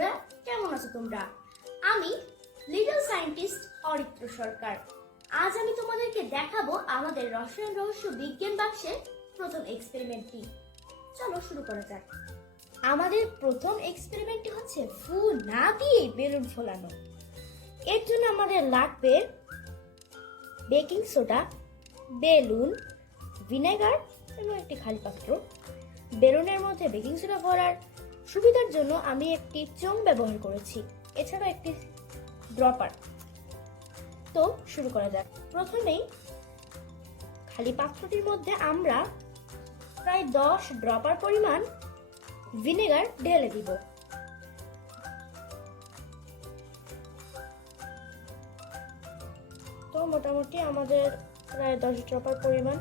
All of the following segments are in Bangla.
বন্ধুরা, কেমন আছো তোমরা? আমি লিটল সায়েন্টিস্ট অরিত্র সরকার। আজ আমি তোমাদেরকে দেখাবো আমাদের রসায়ন রহস্য বিজ্ঞান বাক্সের প্রথম এক্সপেরিমেন্টটি। চলো শুরু করা যাক। আমাদের প্রথম এক্সপেরিমেন্টটি হচ্ছে ফু না দিয়ে বেলুন ফোলানো। এর জন্য আমাদের লাগবে বেকিং সোডা, বেলুন, ভিনেগার এবং একটি খালি পাত্র। বেলুনের মধ্যে বেকিং সোডা ভরার সুবিধার জন্য আমি একটি চোঙ ব্যবহার করেছি, এছাড়া একটি ড্রপার। তো শুরু করা যাক। প্রথমেই খালি পাত্রটির মধ্যে আমরা প্রায় 10 ড্রপার পরিমাণ ভিনেগার ঢেলে দিব। তো মোটামুটি আমাদের প্রায় 10 ড্রপার পরিমাণ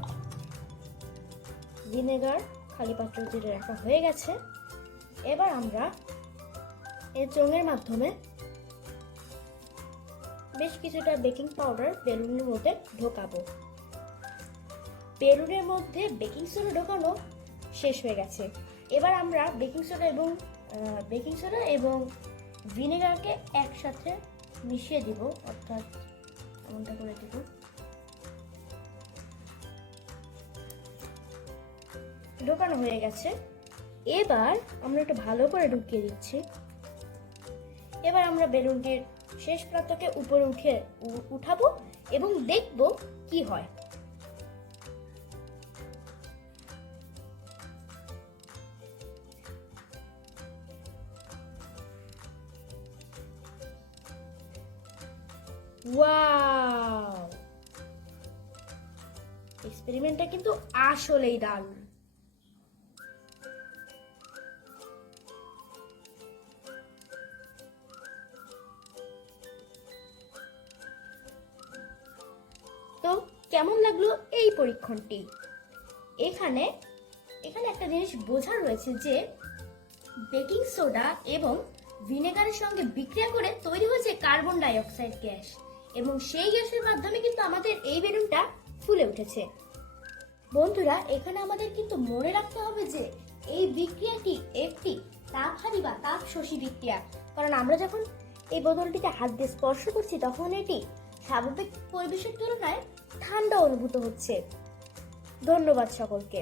ভিনেগার খালি পাত্রে জুড়ে রাখা হয়ে গেছে। এবার আমরা এই চোঙের মাধ্যমে বেশ কিছুটা বেকিং পাউডার বেলুনের মধ্যে ঢোকাবো। বেলুনের মধ্যে বেকিং সোডা ঢোকানো শেষ হয়ে গেছে। এবার আমরা বেকিং সোডা এবং ভিনেগারকে একসাথে মিশিয়ে দিব, অর্থাৎ এমনটা করে দিব। ঢোকানো হয়ে গেছে। এবার আমরা একটু ভালো করে ঢুকিয়ে দিচ্ছি। এবার আমরা বেলুনটির শেষ প্রান্তকে উপরে উঠাবো এবং দেখব কি হয়। ওয়াও! এক্সপেরিমেন্টটা কিন্তু আসলেই দারুণ। তো কেমন লাগলো এই পরীক্ষণটি? এখানে একটা জিনিস বোঝার রয়েছে যে বেকিং সোডা এবং ভিনেগারের সঙ্গে বিক্রিয়া করে তৈরি হয়েছে কার্বন ডাই অক্সাইড গ্যাস, এবং সেই গ্যাসের মাধ্যমে কিন্তু আমাদের এই বেলুনটা ফুলে উঠেছে। বন্ধুরা, এখানে আমাদের কিন্তু মনে রাখতে হবে যে এই বিক্রিয়াটি একটি তাপহারী বা তাপ শোষী বিক্রিয়া, কারণ আমরা যখন এই বোতলটিতে হাত দিয়ে স্পর্শ করছি তখন এটি স্বাভাবিক পরিবেশের তুলনায় ঠান্ডা অনুভূত হচ্ছে। ধন্যবাদ সকলকে।